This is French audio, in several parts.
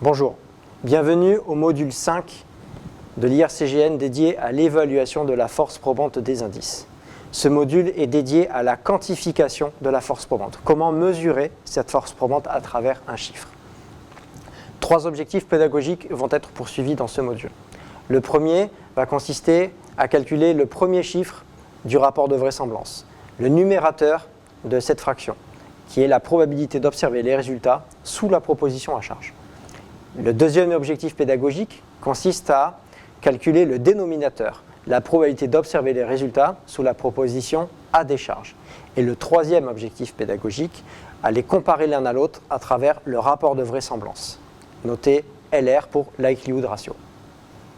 Bonjour, bienvenue au module 5 de l'IRCGN dédié à l'évaluation de la force probante des indices. Ce module est dédié à la quantification de la force probante. Comment mesurer cette force probante à travers un chiffre? 3 objectifs pédagogiques vont être poursuivis dans ce module. Le premier va consister à calculer le premier chiffre du rapport de vraisemblance, le numérateur de cette fraction, qui est la probabilité d'observer les résultats sous la proposition à charge. Le deuxième objectif pédagogique consiste à calculer le dénominateur, la probabilité d'observer les résultats sous la proposition à décharge. Et le troisième objectif pédagogique, à les comparer l'un à l'autre à travers le rapport de vraisemblance, noté LR pour likelihood ratio.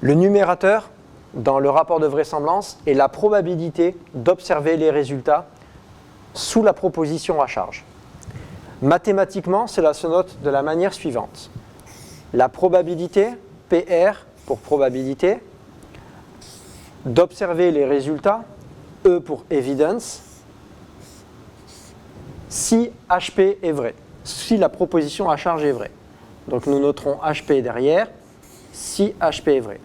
Le numérateur, dans le rapport de vraisemblance, est la probabilité d'observer les résultats sous la proposition à charge. Mathématiquement, cela se note de la manière suivante. La probabilité, PR pour probabilité, d'observer les résultats, E pour evidence, si HP est vrai, si la proposition à charge est vraie. Donc nous noterons HP derrière, si HP est vrai.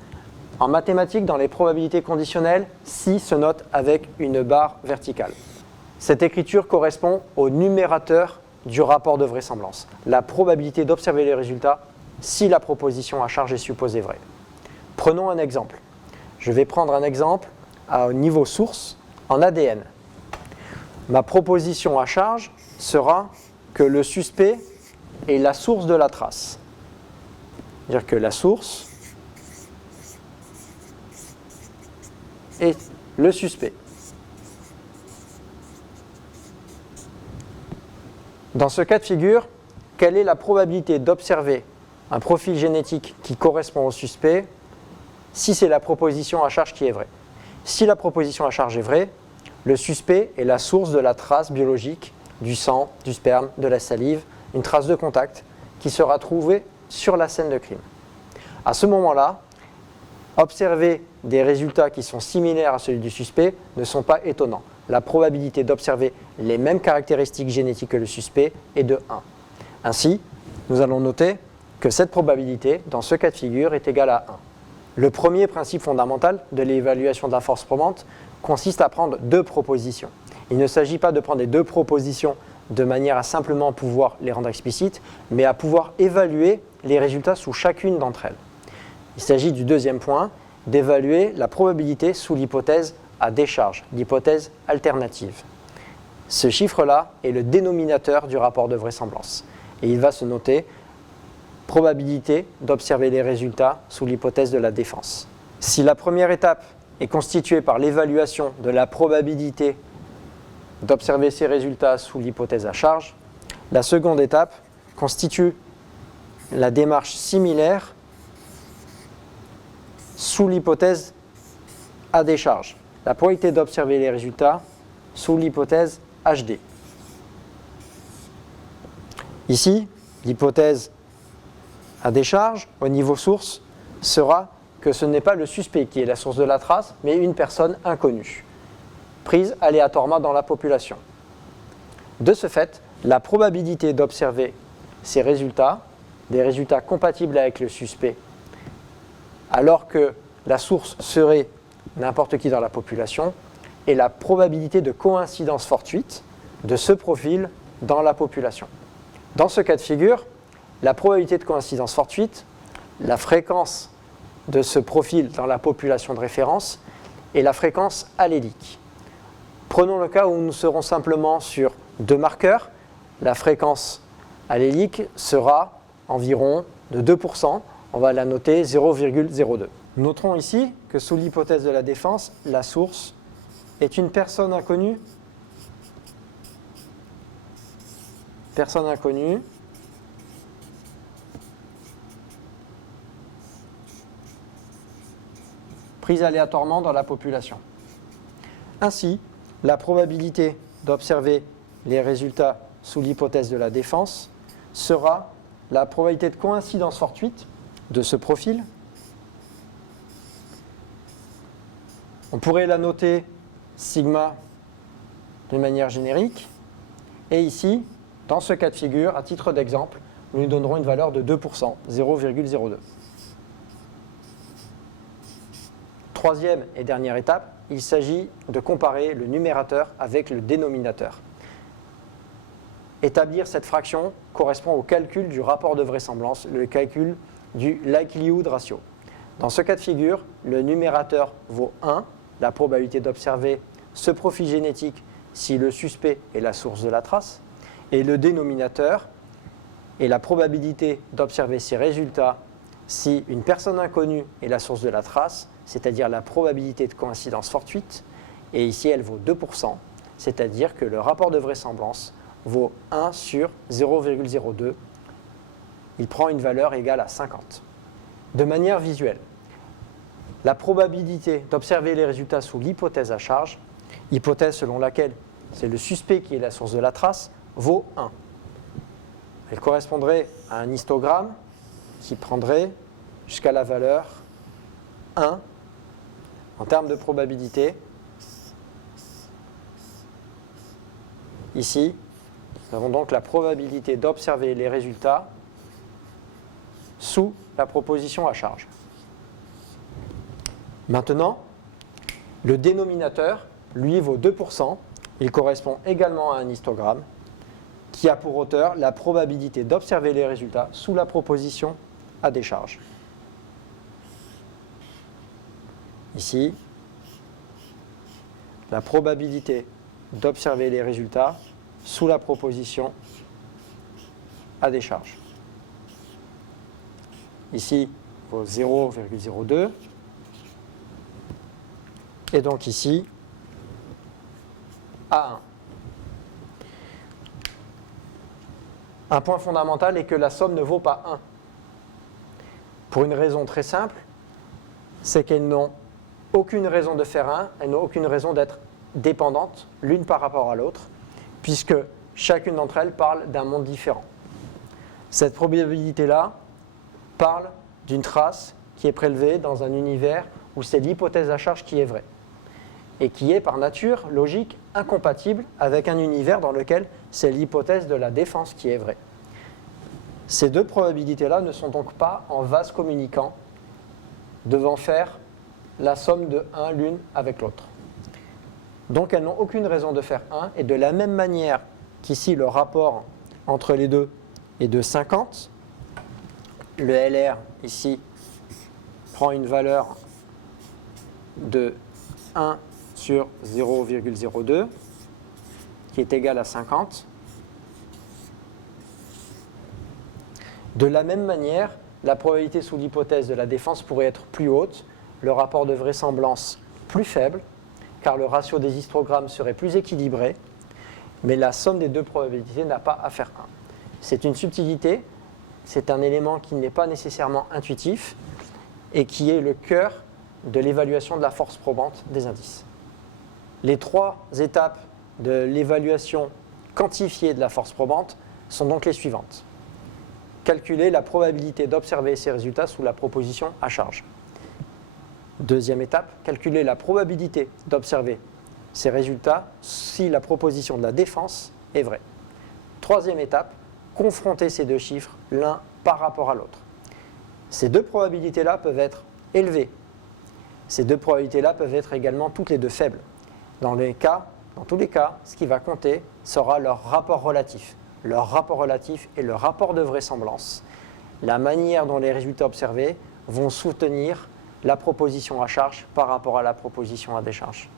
En mathématiques, dans les probabilités conditionnelles, si se note avec une barre verticale. Cette écriture correspond au numérateur du rapport de vraisemblance, la probabilité d'observer les résultats si la proposition à charge est supposée vraie. Prenons un exemple. Je vais prendre un exemple au niveau source en ADN. Ma proposition à charge sera que le suspect est la source de la trace. C'est-à-dire que la source est le suspect. Dans ce cas de figure, quelle est la probabilité d'observer un profil génétique qui correspond au suspect si c'est la proposition à charge qui est vraie? Si la proposition à charge est vraie, le suspect est la source de la trace biologique du sang, du sperme, de la salive, une trace de contact qui sera trouvée sur la scène de crime. À ce moment-là, observer des résultats qui sont similaires à celui du suspect ne sont pas étonnants. La probabilité d'observer les mêmes caractéristiques génétiques que le suspect est de 1. Ainsi, nous allons noter que cette probabilité, dans ce cas de figure, est égale à 1. Le premier principe fondamental de l'évaluation de la force probante consiste à prendre 2 propositions. Il ne s'agit pas de prendre les 2 propositions de manière à simplement pouvoir les rendre explicites, mais à pouvoir évaluer les résultats sous chacune d'entre elles. Il s'agit du deuxième point, d'évaluer la probabilité sous l'hypothèse à décharge, l'hypothèse alternative. Ce chiffre-là est le dénominateur du rapport de vraisemblance. Et il va se noter probabilité d'observer les résultats sous l'hypothèse de la défense. Si la première étape est constituée par l'évaluation de la probabilité d'observer ces résultats sous l'hypothèse à charge, la seconde étape constitue la démarche similaire sous l'hypothèse à décharge, la probabilité d'observer les résultats sous l'hypothèse HD. Ici, l'hypothèse à décharge, au niveau source, sera que ce n'est pas le suspect qui est la source de la trace, mais une personne inconnue, prise aléatoirement dans la population. De ce fait, la probabilité d'observer ces résultats, des résultats compatibles avec le suspect, alors que la source serait n'importe qui dans la population, est la probabilité de coïncidence fortuite de ce profil dans la population. Dans ce cas de figure, la probabilité de coïncidence fortuite, la fréquence de ce profil dans la population de référence et la fréquence allélique. Prenons le cas où nous serons simplement sur 2 marqueurs. La fréquence allélique sera environ de 2%. On va la noter 0,02. Noterons ici que sous l'hypothèse de la défense, la source est une personne inconnue. Personne inconnue. Prise aléatoirement dans la population. Ainsi, la probabilité d'observer les résultats sous l'hypothèse de la défense sera la probabilité de coïncidence fortuite de ce profil. On pourrait la noter sigma d'une manière générique. Et ici, dans ce cas de figure, à titre d'exemple, nous lui donnerons une valeur de 2%, 0,02. Troisième et dernière étape, il s'agit de comparer le numérateur avec le dénominateur. Établir cette fraction correspond au calcul du rapport de vraisemblance, le calcul du likelihood ratio. Dans ce cas de figure, le numérateur vaut 1, la probabilité d'observer ce profil génétique si le suspect est la source de la trace, et le dénominateur est la probabilité d'observer ces résultats si une personne inconnue est la source de la trace, c'est-à-dire la probabilité de coïncidence fortuite, et ici elle vaut 2%, c'est-à-dire que le rapport de vraisemblance vaut 1 sur 0,02. Il prend une valeur égale à 50. De manière visuelle, la probabilité d'observer les résultats sous l'hypothèse à charge, hypothèse selon laquelle c'est le suspect qui est la source de la trace, vaut 1. Elle correspondrait à un histogramme qui prendrait jusqu'à la valeur 1 en termes de probabilité. Ici, nous avons donc la probabilité d'observer les résultats sous la proposition à charge. Maintenant, le dénominateur, lui, vaut 2%. Il correspond également à un histogramme qui a pour hauteur la probabilité d'observer les résultats sous la proposition à décharge. Ici, la probabilité d'observer les résultats sous la proposition à décharge. Ici, vaut 0,02. Et donc ici, A1. Un point fondamental est que la somme ne vaut pas 1. Pour une raison très simple, c'est qu'elles n'ont aucune raison de faire 1, elles n'ont aucune raison d'être dépendantes l'une par rapport à l'autre, puisque chacune d'entre elles parle d'un monde différent. Cette probabilité-là parle d'une trace qui est prélevée dans un univers où c'est l'hypothèse à charge qui est vraie, et qui est par nature logique incompatible avec un univers dans lequel c'est l'hypothèse de la défense qui est vraie. Ces deux probabilités-là ne sont donc pas en vase communicant, devant faire la somme de 1 l'une avec l'autre. Donc elles n'ont aucune raison de faire 1, et de la même manière qu'ici le rapport entre les deux est de 50, le LR ici prend une valeur de 1 sur 0,02 qui est égal à 50. De la même manière, la probabilité sous l'hypothèse de la défense pourrait être plus haute, le rapport de vraisemblance plus faible, car le ratio des histogrammes serait plus équilibré, mais la somme des deux probabilités n'a pas à faire 1. C'est une subtilité, c'est un élément qui n'est pas nécessairement intuitif et qui est le cœur de l'évaluation de la force probante des indices. Les trois étapes de l'évaluation quantifiée de la force probante sont donc les suivantes. Calculer la probabilité d'observer ces résultats sous la proposition à charge. Deuxième étape, calculer la probabilité d'observer ces résultats si la proposition de la défense est vraie. Troisième étape, confronter ces deux chiffres l'un par rapport à l'autre. Ces deux probabilités-là peuvent être élevées. Ces deux probabilités-là peuvent être également toutes les deux faibles. Dans tous les cas, ce qui va compter sera leur rapport relatif. Leur rapport relatif est le rapport de vraisemblance, la manière dont les résultats observés vont soutenir la proposition à charge par rapport à la proposition à décharge.